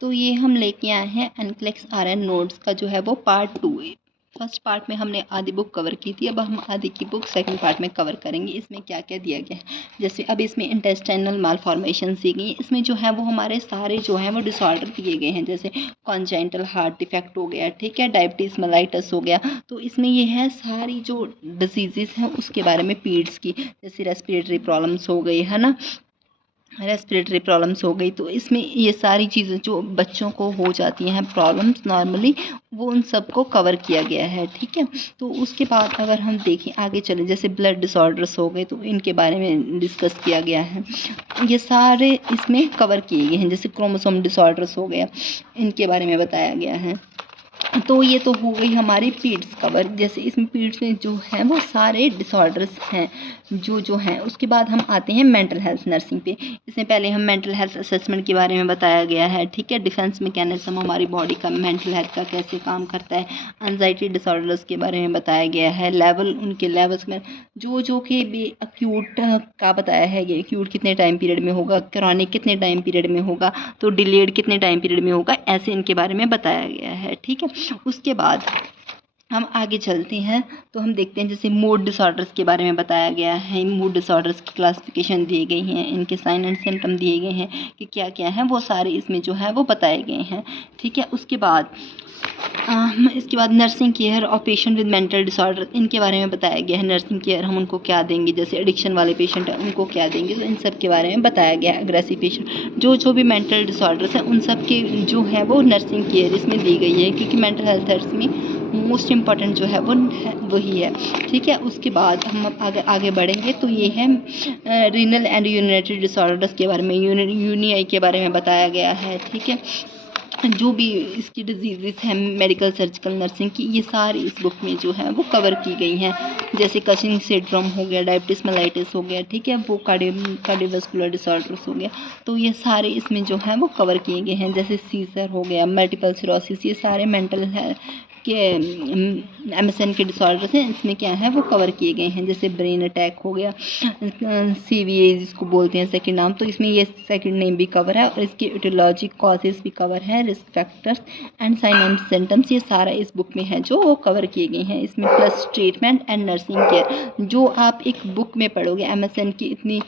तो ये हम लेके आए हैं एनक्लेक्स आरएन नोड्स का जो है वो पार्ट 2 है। फर्स्ट पार्ट में हमने आधी बुक कवर की थी, अब हम आधी की बुक सेकंड पार्ट में कवर करेंगे। इसमें क्या क्या दिया गया है, जैसे अब इसमें इंटेस्टाइनल मालफॉर्मेशन दी गई है। इसमें जो है वो हमारे सारे जो हैं वो डिसऑर्डर दिए गए हैं, जैसे कॉन्जेनिटल हार्ट डिफेक्ट हो गया, ठीक है, डायबिटीज़ मेलाइटस हो गया। तो इसमें ये है सारी जो डिजीज़ हैं उसके बारे में, पीड्स की, जैसे रेस्पिरेटरी प्रॉब्लम्स हो गई है ना, रेस्पिरेटरी प्रॉब्लम्स हो गई। तो इसमें ये सारी चीज़ें जो बच्चों को हो जाती हैं प्रॉब्लम्स नॉर्मली, वो उन सब को कवर किया गया है, ठीक है। तो उसके बाद अगर हम देखें आगे चलें, जैसे ब्लड डिसऑर्डर्स हो गए तो इनके बारे में डिस्कस किया गया है। ये सारे इसमें कवर किए गए हैं, जैसे क्रोमोसोम डिसऑर्डर्स हो गया, इनके बारे में बताया गया है। तो ये तो हो गई हमारी पीड्स कवर। जैसे इसमें पीड्स में जो है वो सारे डिसऑर्डर्स हैं जो हैं। उसके बाद हम आते हैं मेंटल हेल्थ नर्सिंग पे। इसमें पहले हम मेंटल हेल्थ असेसमेंट के बारे में बताया गया है, ठीक है, डिफेंस मैकेनिज्म हमारी बॉडी का मेंटल हेल्थ का कैसे काम करता है, एंजाइटी डिसऑर्डर्स के बारे में बताया गया है, लेवल उनके लेवल्स में जो कि भी अक्यूट का बताया है, ये अक्यूट कितने टाइम पीरियड में होगा, क्रॉनिक कितने टाइम पीरियड में होगा, तो डिलेड कितने टाइम पीरियड में होगा, ऐसे इनके बारे में बताया गया है, ठीक है। उसके बाद हम आगे चलते हैं तो हम देखते हैं, जैसे मूड डिसऑर्डर्स के बारे में बताया गया है। मूड डिसऑर्डर्स की क्लासिफिकेशन दी गई हैं, इनके साइन एंड सिम्टम दिए गए हैं कि क्या क्या है, वो सारे इसमें जो है वो बताए गए हैं, ठीक है। उसके बाद इसके बाद नर्सिंग केयर और पेशेंट विद मेंटल डिसऑर्डर, इनके बारे में बताया गया है। नर्सिंग केयर हम उनको क्या देंगे, जैसे एडिक्शन वाले पेशेंट हैं उनको क्या देंगे, तो इन सब के बारे में बताया गया है। एग्रेसिव पेशेंट जो भी मेंटल डिसऑर्डर्स हैं उन सब के जो है वो नर्सिंग केयर इसमें दी गई है, क्योंकि मेंटल हेल्थ में मोस्ट इम्पॉर्टेंट जो है वो वही है, ठीक है। उसके बाद हम आगे बढ़ेंगे तो ये है रीनल एंड यूरिनरी डिसऑर्डर्स के बारे में, यूनिआई के बारे में बताया गया है, ठीक है। जो भी इसकी डिजीज़ हैं मेडिकल सर्जिकल नर्सिंग की, ये सारी इस बुक में जो है वो कवर की गई हैं। जैसे कशिंग सिंड्रोम हो गया, डायबिटीज़ मेलाइटिस हो गया, ठीक है, वो कार्डियोवास्कुलर डिसऑर्डर्स हो गया, तो ये सारे इसमें जो है वो कवर किए गए हैं। जैसे सीजर हो गया, मल्टीपल सिरोसिस, ये सारे मेंटल के MSN के डिसऑर्डर्स हैं, इसमें क्या है वो कवर किए गए हैं। जैसे ब्रेन अटैक हो गया, CVA जिसको बोलते हैं सेकंड नाम, तो इसमें ये सेकंड नेम भी कवर है और इसके इटियोलॉजी कॉजेज भी कवर है, risk factors and sign and symptoms, ये सारा इस बुक में है जो वो कवर किए गए हैं। इसमें plus treatment and nursing care, जो आप एक बुक में पढ़ोगे MSN की इतनी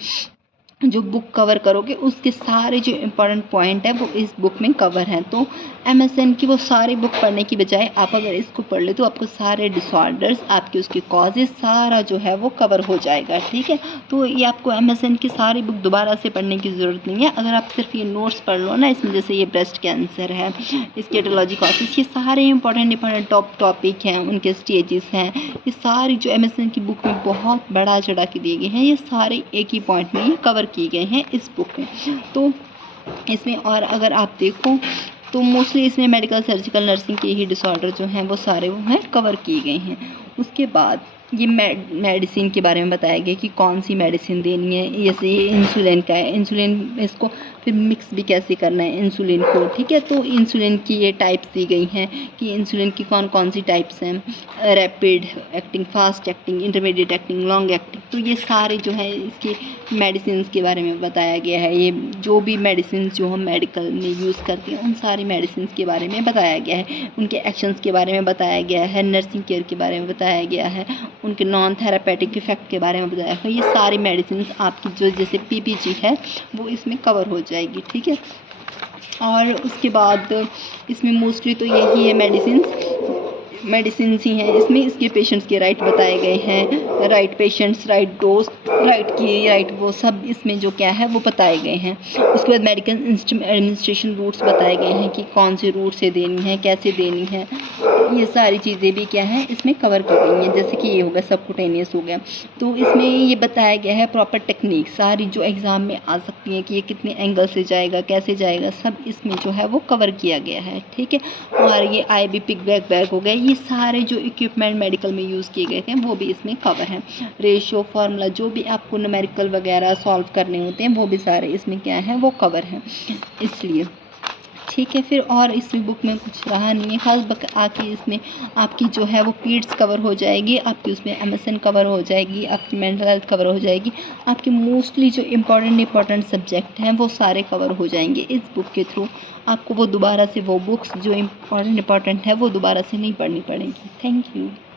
जो बुक कवर करोगे उसके सारे जो इम्पोर्टेंट पॉइंट है वो इस बुक में कवर हैं। तो MSN की वो सारी बुक पढ़ने की बजाय आप अगर इसको पढ़ ले तो आपको सारे डिसऑर्डर्स, आपके उसके कॉजेज, सारा जो है वो कवर हो जाएगा, ठीक है। तो ये आपको MSN की सारी बुक दोबारा से पढ़ने की ज़रूरत नहीं है। अगर आप सिर्फ ये नोट्स पढ़ लो ना, इसमें जैसे ये ब्रेस्ट कैंसर है, इसके एटियोलॉजी कॉजेज, ये सारे इंपॉर्टेंट टॉपिक हैं, उनके स्टेजेस हैं, ये सारी जो MSN की बुक में बहुत बड़ा चढ़ा के दिए गए हैं, ये सारे एक ही पॉइंट में कवर किए गए हैं इस बुक में। तो इसमें और अगर आप देखो तो मोस्टली इसमें मेडिकल सर्जिकल नर्सिंग के ही डिसऑर्डर जो हैं वो सारे वो हैं कवर किए गए हैं। उसके बाद ये मेडिसिन के बारे में बताया गया कि कौन सी मेडिसिन देनी है। जैसे ये इंसुलिन का है, इंसुलिन इसको फिर मिक्स भी कैसे करना है इंसुलिन को, ठीक है। तो इंसुलिन की ये टाइप्स दी गई हैं कि इंसुलिन की कौन कौन सी टाइप्स हैं, rapid acting, fast acting, intermediate acting, long acting, तो ये सारे जो है इसकी मेडिसिन के बारे में बताया गया है। ये जो भी मेडिसिन जो हम मेडिकल में यूज़ करते हैं उन सारी मेडिसिन के बारे में बताया गया है, उनके एक्शंस के बारे में बताया गया है, नर्सिंग केयर के बारे में बताया गया है, उनके नॉन थेरापेटिक इफ़ेक्ट के बारे में बताया है। ये सारी मेडिसिन आपकी जो जैसे PPG है वो इसमें कवर हो जाएगी, ठीक है। और उसके बाद इसमें मोस्टली तो यही है मेडिसिन ही हैं इसमें। इसके पेशेंट्स के राइट बताए गए हैं, right patients, right dose, right वो सब इसमें जो क्या है वो बताए गए हैं। उसके बाद मेडिकल एडमिनिस्ट्रेशन रूट्स बताए गए हैं कि कौन से रूट से देनी है, कैसे देनी है, ये सारी चीज़ें भी क्या है इसमें कवर कर गई हैं। जैसे कि ये हो गया सबकुटेनियस हो गया, तो इसमें ये बताया गया है प्रॉपर टेक्निक सारी जो एग्ज़ाम में आ सकती हैं कि ये कितने एंगल से जाएगा, कैसे जाएगा, सब इसमें जो है वो कवर किया गया है, ठीक है। और ये IB पिक बैग हो गया, ये सारे जो इक्विपमेंट मेडिकल में यूज़ किए गए थे वो भी इसमें कवर हैं। रेशियो फार्मूला जो भी आपको न्यूमेरिकल वगैरह सॉल्व करने होते हैं वो भी सारे इसमें क्या है वो कवर हैं, इसलिए ठीक है। फिर और इस बुक में कुछ रहा नहीं है खास, आके इसमें आपकी जो है वो पीड्स कवर हो जाएगी, आपकी उसमें MSN कवर हो जाएगी, आपकी मेंटल हेल्थ कवर हो जाएगी, आपकी मोस्टली जो इम्पोर्टेंट सब्जेक्ट हैं वो सारे कवर हो जाएंगे इस बुक के थ्रू। आपको वो दोबारा से वो बुक्स जो इम्पोर्टेंट है वो दोबारा से नहीं पढ़नी पड़ेंगी। Thank you.